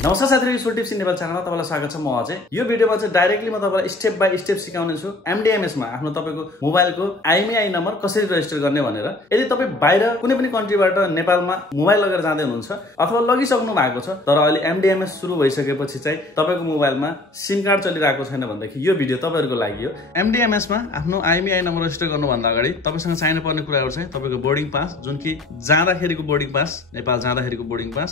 नमस्कार साथीहरु, Mdms नेपाल च्यानलमा तपाईलाई स्वागत छ। म अझै यो भिडियोमा चाहिँ डाइरेक्टली म तपाईलाई स्टेप बाइ स्टेप सिकाउने छु MDMS मा आफ्नो तपाईको मोबाइलको IMEI नम्बर कसरी रजिस्टर गर्ने भनेर। यदि तपाई बाहिर कुनै पनि कन्ट्रीबाट नेपालमा मोबाइल लगेर जाँदै हुनुहुन्छ अथवा लगिसक्नु भएको छ तर अहिले MDMS सुरु भइसकेपछि चाहिँ तपाईको मोबाइलमा सिम कार्ड चलिरहेको छैन भनेदेखि यो भिडियो तपाईहरुको लागि हो। MDMS मा आफ्नो IMEI नम्बर रजिस्टर गर्नु भन्दा अगाडि तपाईसँग चाहिनु पर्ने कुराहरु चाहिँ तपाईको बोर्डिङ पास, जुन कि जाँदाखेरिको बोर्डिङ पास, नेपाल जाँदाखेरिको बोर्डिङ पास,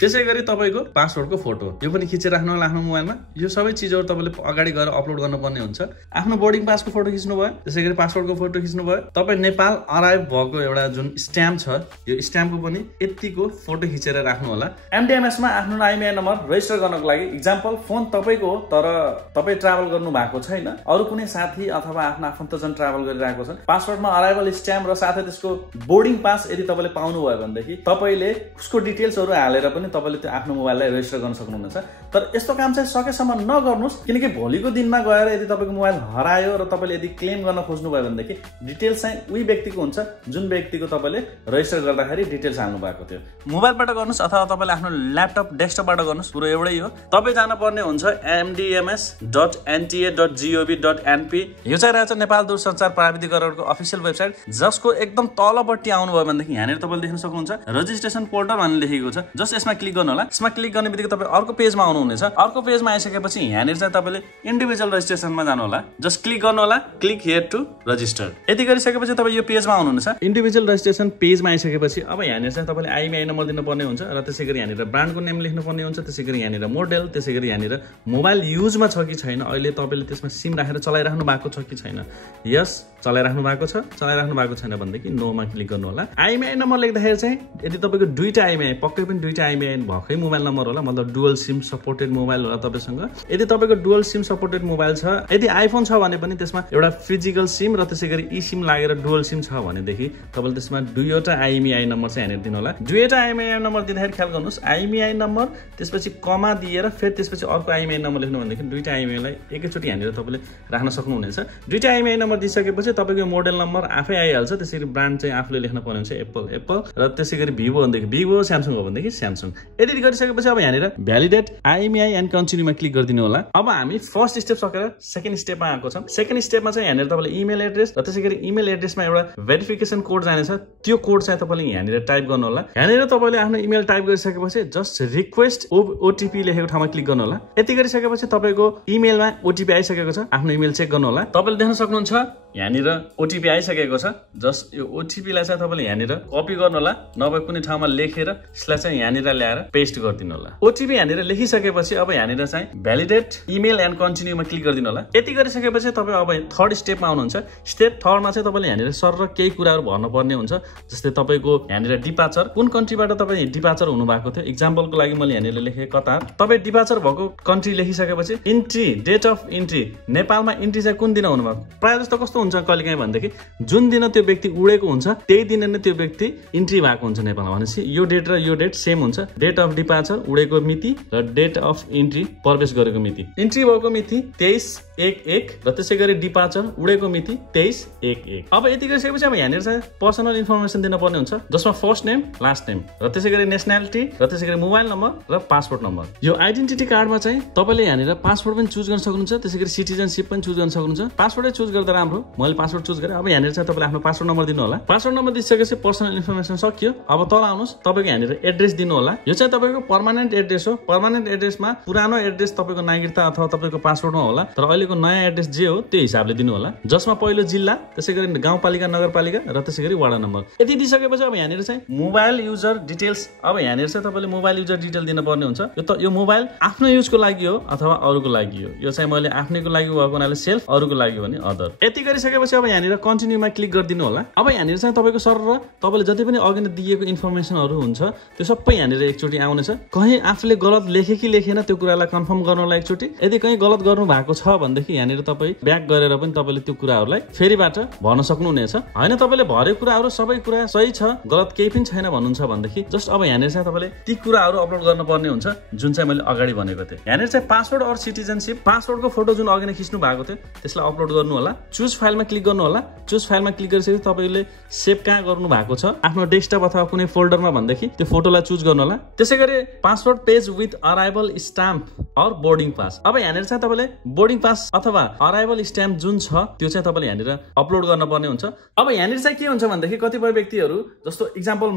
त्यसैगरी तपाईको पासपोर्टको फोटो, यो पनि खिचेर राख्नु होला आफ्नो मोबाइलमा। यो सबै चीजहरु तपाईले अगाडि गएर अपलोड गर्नुपर्ने हुन्छ। आफ्नो बोर्डिङ पासको फोटो खिच्नु भयो, त्यसैगरी पासपोर्टको फोटो खिच्नु भयो, तपाई नेपाल अराइभ भएको एउटा जुन स्ट्याम्प छ यो स्ट्याम्पको पनि यतिको फोटो खिचेर राख्नु होला। MDMS मा आफ्नो IMEI नम्बर रजिस्टर गर्नको लागि एक्जाम्पल फोन तपाईको हो तर तपाई ट्राभल गर्नु भएको छैन, अरु कुनै साथी अथवा आफ्नो आफन्तजन ट्राभल गरिरहेको छ, पासपोर्टमा अराइभल स्ट्याम्प र साथै त्यसको बोर्डिङ पास यदि तपाईले पाउनु भयो भनेदेखि तपाईले उसको डिटेल्सहरु हालेर पनि तपाईले त्यो आफ्नो मोबाइललाई रजिस्टर गर्न सक्नुहुनेछ। तर यस्तो काम चाहिँ सकेसम्म नगर्नुस्, किनकि भोलिको दिनमा गएर यदि तपाईको मोबाइल हरायो र तपाईले यदि क्लेम गर्न खोज्नु भयो भनेदेखि डिटेल्स चाहिँ उही व्यक्तिको हुन्छ जुन व्यक्तिको तपाईले रजिस्टर गर्दाखेरि डिटेल्स हाल्नु भएको थियो। मोबाइलबाट गर्नुस् अथवा तपाईले आफ्नो ल्यापटप डेस्कटपबाट गर्नुस्, पुरो एउटै हो। तपाई जान पर्ने हुन्छ mdms.nta.gov.np। यो चाहिँ रहेछ नेपाल दूरसञ्चार प्राविधिकरणको अफिसियल वेबसाइट, जसको एकदम तलपट्टि आउनु भयो भनेदेखि यहाँनिर तपाईले देख्न सक्नुहुन्छ रजिस्ट्रेसन पोर्टल भनेर लेखेको छ। जस्ट यसमा क्लिक गर्नु होला। यसमा क्लिक गर्ने बित्तिकै तपाई अर्को पेजमा आउनुहुनेछ। अर्को पेजमा आइसकेपछि यहाँनिर चाहिँ तपाईले इन्डिभिजुअल रजिस्ट्रेसनमा जानु होला। जस्ट क्लिक गर्नु होला, क्लिक हियर टु रजिस्टर। यति गरिसकेपछि तपाई यो पेजमा आउनुहुनेछ। इन्डिभिजुअल रजिस्ट्रेसन पेजमा आइसकेपछि अब यहाँनिर चाहिँ तपाईले IMEI नम्बर दिनुपर्ने हुन्छ र त्यसैगरी यहाँनिर ब्रान्डको नेम लेख्नुपर्ने हुन्छ, त्यसैगरी यहाँनिर मोडेल, त्यसैगरी यहाँनिर मोबाइल युजमा छ कि छैन, अहिले तपाईले त्यसमा सिम राखेर चलाइराख्नु भएको छ कि छैन। यस, चलाइराख्नु भएको छ, चलाइराख्नु भएको छैन भनेदेखि नोमा क्लिक गर्नु होला। IMEI नम्बर लेख्दाखेरि चाहिँ यदि तपाईको दुईटा IMEI, पक्कै पनि दुईटा IMEI भएकै मोबाइल नम्बर होला, मतलब डुअल सिम सपोर्टेड मोबाइल होला तपाईसँग। यदि तपाईको डुअल सिम सपोर्टेड मोबाइल छ, यदि आइफोन छ भने पनि त्यसमा एउटा फिजिकल सिम र त्यसैगरी ई सिम लागेर डुअल सिम छ भनेदेखि तपाईले त्यसमा दुईवटा IMEI नम्बर चाहिँ यहाँनिर दिनु होला। दुईवटा IMEI नम्बर दिँदाखेरि ख्याल गर्नुस्, IMEI नम्बर त्यसपछि कमा दिएर फेरि त्यसपछि अर्को IMEI नम्बर लेख्नु भनेदेखि दुईटा IMEI लाई एकैचोटी यहाँनिर तपाईले राख्न सक्नुहुनेछ। दुईटा IMEI नम्बर दिइसकेपछि तपाईको मोडल नम्बर आफै आइहाल्छ। त्यसैगरी ब्रान्ड चाहिँ आफूले लेख्न पर्ने हुन्छ, एप्पल र त्यसैगरी भिभो भनेदेखि भिभो, स्यामसङ हो भनेदेखि स्यामसङ। यदि गरिसकेपछि अब यहाँनिर भ्यालिडेट IMEI एन्ड कन्टिन्यूमा क्लिक गरिदिनु होला। अब हामी फर्स्ट स्टेप सकेर सेकेन्ड स्टेपमा आएको छौं। सेकेन्ड स्टेपमा चाहिँ यहाँनिर तपाईले इमेल एड्रेस र त्यसैगरी इमेल एड्रेसमा एउटा भेरिफिकेसन कोड जानेछ, त्यो कोड चाहिँ तपाईले यहाँनिर टाइप गर्नु होला। यहाँनिर तपाईले आफ्नो इमेल टाइप गरिसकेपछि जस्ट रिक्वेस्ट ओटीपी लेखेको ठाउँमा क्लिक गर्नु होला। यति गरिसकेपछि तपाईको इमेलमा ओटीपी आइसकेको छ, आफ्नो इमेल चेक गर्नु होला। तपाईले देख्न सक्नुहुन्छ यहाँनिर ओटीपी आइसकेको छ। जस्ट यो ओटीपी लाई चाहिँ तपाईले यहाँनिर कपी गर्नु होला, नभए कुनै ठाउँमा लेखेर यसलाई चाहिँ यहाँनिर ल्याएर पेस्ट गरिदिनु होला। ओटीपी यहाँनिर लेखिसकेपछि अब यहाँनिर चाहिँ भ्यालिडेट इमेल एन्ड कन्टिन्यूमा क्लिक गरिदिनु होला। यति गरिसकेपछि तपाई अब थर्ड स्टेपमा आउनुहुन्छ। स्टेप थर्डमा चाहिँ तपाईले यहाँनिर सरर केही कुराहरु भर्नुपर्ने हुन्छ, जस्तै तपाईको यहाँनिर डिपार्चर, कुन कन्ट्रीबाट तपाई डिपार्चर हुनु भएको थियो। एक्जाम्पलको लागि मैले यहाँनिर लेखे कतार। तपाई डिपार्चर भएको कन्ट्री लेखिसकेपछि इन्ट्री, डेट अफ इन्ट्री, नेपालमा इन्ट्री चाहिँ कुन दिन हुनु भएको। प्राय जस्तो कस्तो हुन्छ कहिलेकाहीँ भनेदेखि जुन दिन त्यो व्यक्ति उडेको हुन्छ त्यही दिन नै त्यो व्यक्ति इन्ट्री भएको हुन्छ नेपालमा, भनेपछि यो डेट र यो डेट सेम हुन्छ। डेट अफ डिपार्चर उडेको मिति र डेट अफ इन्ट्री प्रवेश गरेको मिति। इन्ट्री भएको मिति 23/1/1 र त्यसैगरी डिपार्चर उडेको मिति 23/1/1। अब यति गरिसकेपछि अब यहाँनिर चाहिँ पर्सनल इन्फर्मेसन दिनुपर्ने हुन्छ, जसमा फर्स्ट नेम, लास्ट नेम र त्यसैगरी नेसनालिटी र त्यसैगरी मोबाइल नम्बर र पासपोर्ट नम्बर। यो आइडेन्टिटी कार्डमा चाहिँ तपाईले यहाँनिर पासपोर्ट पनि चुज गर्न सक्नुहुन्छ, त्यसैगरी सिटिजनशिप पनि चुज गर्न सक्नुहुन्छ। पासपोर्टै चुज गर्दा राम्रो, मैले पासपोर्ट चुज गरेँ। अब यहाँनिर चाहिँ तपाईले आफ्नो पासपोर्ट नम्बर दिनु होला। पासपोर्ट नम्बर दिइसकेपछि पर्सनल इन्फर्मेसन सक्यो। अब तल आउनुस्, तपाईको यहाँनिर एड्रेस दिनु होला। यो चाहिँ तपाईको पर्मानेन्ट एड्रेस हो। पर्मानेन्ट एड्रेसमा पुरानो एड्रेस तपाईको नागरिकता अथवा तपाईको पासपोर्टमा होला, तर अहिलेको नयाँ एड्रेस जे हो त्यो हिसाबले दिनु होला, जसमा पहिलो जिल्ला, त्यसैगरी गाउँपालिका, नगरपालिका र त्यसैगरी वडा नम्बर। यति दिइसकेपछि अब यहाँनिर चाहिँ मोबाइल युजर डिटेल्स, अब यहाँनिर चाहिँ तपाईले मोबाइल युजर डिटेल दिनुपर्ने हुन्छ। यो मोबाइल आफ्नो युजको लागि हो अथवा अरूको लागि हो। यो चाहिँ मैले आफ्नैको लागि भएको हुनाले सेल्फ, अरूको लागि भने अदर। यति गरिसकेपछि अब यहाँनिर कन्टिन्यूमा क्लिक गरिदिनु होला। अब यहाँनिर चाहिँ तपाईको सर र तपाईले जति पनि अघि नै दिएको इन्फर्मेसनहरु हुन्छ त्यो सबै यहाँनिर एकचोटी आउनेछ। कहीं आफूले गलत लेखे कि लेखेन त्यो कुरालाई कन्फर्म गर्नलाई एकचोटी, यदि कहीं गलत गर्नु भएको छ भने भनेदेखि यहाँनिर तपाईँ ब्याक गरेर पनि तपाईँले त्यो कुराहरूलाई फेरिबाट भर्न सक्नुहुनेछ। होइन तपाईँले भरेको कुराहरू सबै कुरा सही छ, गलत केही पनि छैन भन्नुहुन्छ भनेदेखि जस्ट अब यहाँनिर चाहिँ तपाईँले ती कुराहरू अपलोड गर्नुपर्ने हुन्छ जुन चाहिँ मैले अगाडि भनेको थिएँ। यहाँनिर चाहिँ पासपोर्ट और सिटिजनसिप, पासपोर्टको फोटो जुन अघि नै खिच्नु भएको थियो त्यसलाई अपलोड गर्नु होला। चुज फाइलमा क्लिक गर्नु होला। चुज फाइलमा क्लिक गरिसकेपछि तपाईँले सेभ कहाँ गर्नु भएको छ, आफ्नो डेस्कटप अथवा कुनै फोल्डरमा भनेदेखि त्यो फोटोलाई चुज गर्नु होला। त्यसै गरी passport page with arrival stamp और बोर्डिङ पास। अब यहाँनिर चाहिँ तपाईँले बोर्डिङ पास अथवा अराइभल स्ट्याम्प जुन छ त्यो चाहिँ तपाईँले यहाँनिर अपलोड गर्नुपर्ने हुन्छ। अब यहाँनिर चाहिँ के हुन्छ भनेदेखि कतिपय व्यक्तिहरू जस्तो इक्जाम्पल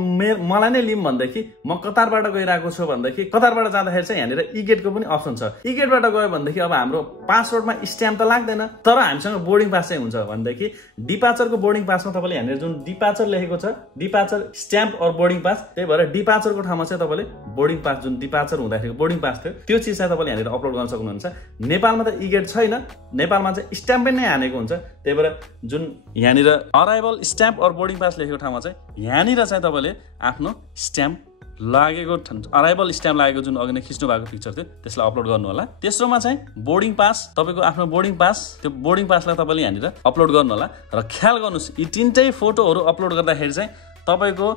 मलाई नै लिम भनेदेखि म कतारबाट गइरहेको छु भनेदेखि कतारबाट जाँदाखेरि चाहिँ यहाँनिर ई गेटको पनि अप्सन छ। ई गेटबाट गयो भनेदेखि अब हाम्रो पासपोर्टमा स्ट्याम्प त लाग्दैन, तर हामीसँग बोर्डिङ पास चाहिँ हुन्छ भनेदेखि डिपार्चरको बोर्डिङ पासमा तपाईँले यहाँनिर जुन डिपार्चर लेखेको छ, डिपार्चर स्ट्याम्प और बोर्डिङ पास, त्यही भएर डिपार्चरको ठाउँमा चाहिँ तपाईँले बोर्डिङ पास जुन डिपार्चर हुँदाखेरि बोर्डिङ पास थियो त्यो चिज चाहिँ तपाईँले यहाँनिर अपलोड गर्न सक्नुहुन्छ। नेपालमा त ई गेट छैन, नेपालमा चाहिँ स्ट्याम्प नै हानेको हुन्छ, त्यही भएर जुन यहाँनिर अराइभल स्ट्याम्प और बोर्डिङ पास लेखेको ठाउँमा चाहिँ यहाँनिर चाहिँ तपाईँले आफ्नो स्ट्याम्प लागेको अराइभल स्ट्याम्प लागेको जुन अघि नै खिच्नु भएको पिक्चर थियो त्यसलाई अपलोड गर्नु होला। तेस्रोमा चाहिँ बोर्डिङ पास, तपाईँको आफ्नो बोर्डिङ पास, त्यो बोर्डिङ पासलाई तपाईँले यहाँनिर अपलोड गर्नु होला। र ख्याल गर्नुहोस् यी तीनटै फोटोहरू अपलोड गर्दाखेरि चाहिँ तपाईँको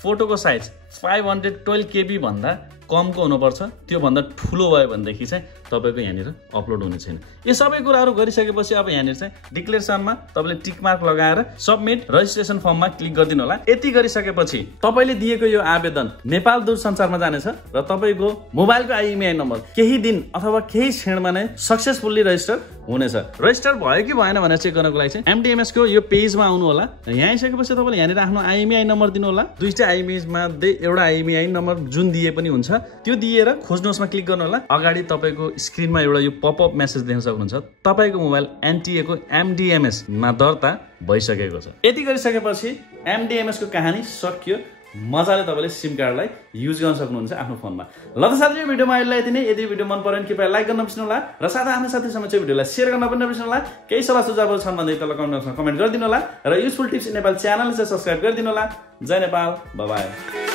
फोटोको साइज 512 KB भन्दा कमको हुनुपर्छ। त्यो भन्दा ठुलो भयो भनेदेखि चाहिँ तपाईँको यहाँनिर अपलोड हुने छैन। यो सबै कुराहरू गरिसकेपछि अब यहाँनिर चाहिँ डिक्लेरेसनमा तपाईँले टिक मार्क लगाएर सबमिट रजिस्ट्रेसन फर्ममा क्लिक गरिदिनु होला। यति गरिसकेपछि तपाईँले दिएको यो आवेदन नेपाल दूरसञ्चारमा जानेछ र तपाईँको मोबाइलको IMEI नम्बर केही दिन अथवा केही क्षणमा नै सक्सेसफुल्ली रजिस्टर हुनेछ। रजिस्टर भयो कि भएन भनेर चेक गर्नको लागि चाहिँ MDMS को यो पेजमा आउनु होला। यहाँ आइसकेपछि तपाईँले यहाँनिर आफ्नो IMEI नम्बर दिनु होला। दुईटा IMEI मध्ये एउटा IMEI नम्बर जुन दिए पनि हुन्छ त्यो दिएर खोज्नुहोस्मा क्लिक गर्नु होला। अगाडि तपाईँको स्क्रिनमा एउटा यो पपअप मेसेज देख्न सक्नुहुन्छ, तपाईँको मोबाइल NTA को MDMS मा दर्ता भइसकेको छ। यति गरिसकेपछि MDMS को कहानी सकियो। मजाले तपाईँले सिम कार्डलाई युज गर्न सक्नुहुन्छ आफ्नो फोनमा। ल त साथी यो भिडियोमा अहिले यति नै। यदि भिडियो मन पऱ्यो भने कृपया लाइक गर्न नबिर्सनु होला र साथै आफ्नो साथीसँग चाहिँ भिडियोलाई सेयर गर्न पनि नबिर्सनु होला। केही सल्लाह सुझावहरू छन् भने तल कमेन्ट बक्समा कमेन्ट गरिदिनु होला र युजफुल टिप्स इन नेपाल च्यानललाई चाहिँ सब्स्क्राइब गरिदिनु होला। जय नेपाल, बाइ बाइ।